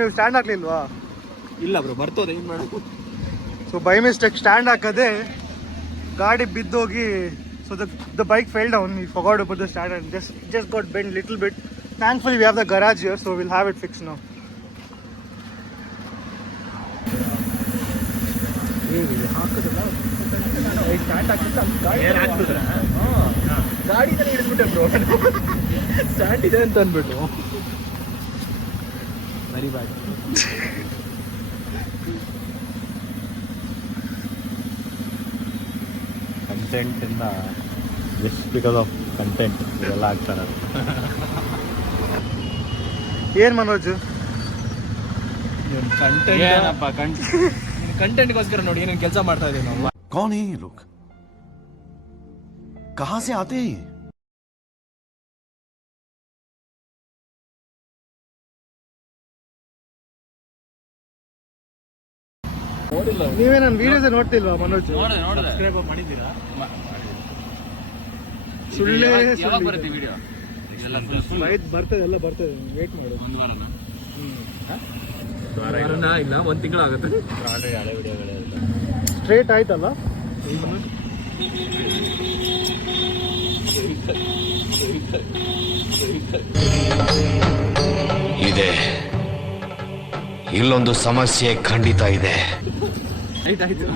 ನೀವು ಸ್ಟ್ಯಾಂಡ್ ಹಾಕ್ಲಿಲ್ವಾ? ಇಲ್ಲ ಬ್ರೋ, ಬರ್ತದೆ, ಏನು ಮಾಡೋದು. ಸೊ ಬೈ ಮಿಸ್ಟೇಕ್ ಸ್ಟ್ಯಾಂಡ್ ಹಾಕದೆ ಗಾಡಿ ಬಿದ್ದೋಗಿ, so the bike fell down. We forgot to put the stand and just got bent little bit. Thankfully we have the garage here, so we'll have it fixed now. ಗಾಡಿ ಹಿಡಿದ್ಬಿಟ್ಟೆ bro, stand ಇದೆ ಅಂತ ಅಂದ್ಬಿಟ್ಟು. Very bad. Content ಇಂದ just because of content ಇದೆಲ್ಲ ಆಗ್ತಾರೆ. ಏನ್ ಮನೋಜ್ ಕಂಟೆಂಟ್ಗೋಸ್ಕರ ನೋಡಿ ಏನೇನು ಕೆಲಸ ಮಾಡ್ತಾ ಇದೀವಿ ನಾವು. कौन है ये लोग? कहां से आते हैं? ನೀವೇ ನನ್ನ ವಿಡಿಯೋಸ್ ನೋಡ್ತಿಲ್ವಾ ಮನೋಜ್? ಸಬ್ಸ್ಕ್ರೈಬ್ ಮಾಡಿದ್ದೀರಾ? ಸುಳ್ಳೆ ಬರುತ್ತೆ ವಿಡಿಯೋ? ಬರ್ತದೆ, ಎಲ್ಲ ಬರ್ತದೆ, ವೇಟ್ ಮಾಡು. ವಾರನ ಇಲ್ಲ, ಒಂದು ತಿಂಗಳಾಗುತ್ತೆ. ಹಳೆ ವಿಡಿಯೋಗಳೆಲ್ಲ ಸ್ಟ್ರೇಟ್ ಆಯ್ತಲ್ಲ. ಇದೆ, ಇಲ್ಲೊಂದು ಸಮಸ್ಯೆ ಖಂಡಿತ ಇದೆ. ಆಯ್ತಾಯ್ತು.